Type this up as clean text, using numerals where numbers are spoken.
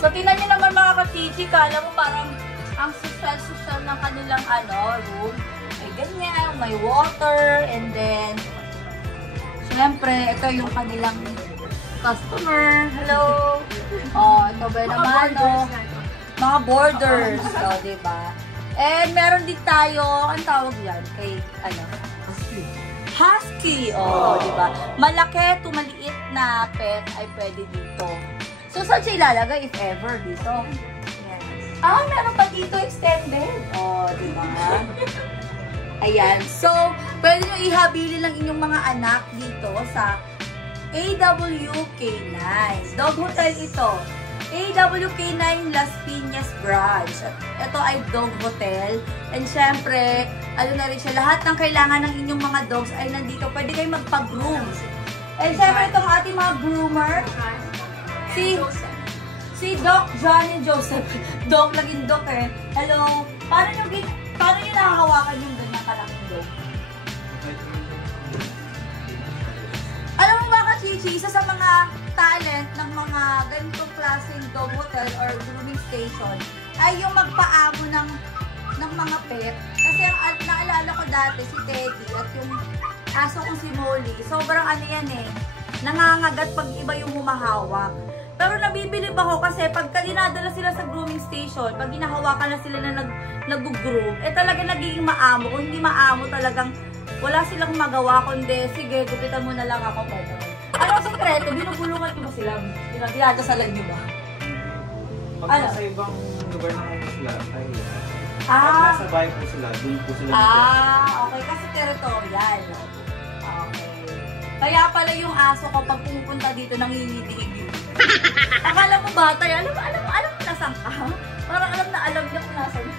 So, tingnan nyo naman mga kachichi, kala mo parang ang social ng kanilang room. May ganyan, may water, and then, syempre, ito yung kanilang customer. Hello! Ito ba naman, mga borders. So, diba? And meron din tayo, ang tawag yan? Kay, Husky. Diba? Malaki to maliit na pet ay pwede dito. So, saan siya ilalagay if ever dito? Yes. Meron pa dito extended. Diba? Ayan. So, pwede nyo ihabilin lang inyong mga anak dito sa AWK9. Dog Hotel ito. AWK9 Las Piñas Branch. At ito ay dog hotel. And syempre, na rin siya, lahat ng kailangan ng inyong mga dogs ay nandito. Pwede kayo magpa-groom. And syempre, itong ating mga groomer, si Doc Johnny Joseph. Doc, laging Doc eh. Hello. Paano nyo nakahawakan yung ganyan kalaking dog? Alam mo ba, Kachichi, isa sa mga talent ng mga ganitong klaseng dog hotel or grooming station ay yung magpaamo ng mga pet. Kasi ang naalala ko dati si Teddy at yung aso kong si Molly, sobrang yan nangangagat pag iba yung humahawak. Pero nabibilib ako kasi pag dinadala sila sa grooming station, pag ginahawakan na sila na nag-groom, talaga nagiging maamo. Kung hindi maamo talagang wala silang magawa, kundi sige, gupitan mo na lang ako. Anong sekreto? Binubulungan ko ba sila? Dinadasalan nyo ba? Pag nasa ibang lugar na sila, pag nasa bahay po sila, doon po sila. Okay. Kasi territorial. Okay. Kaya pala yung aso ko, pag pumupunta dito, nanginginig yun. Akala mo bata, alam mo nasaan ka? Parang alam na alam niya kung nasaan.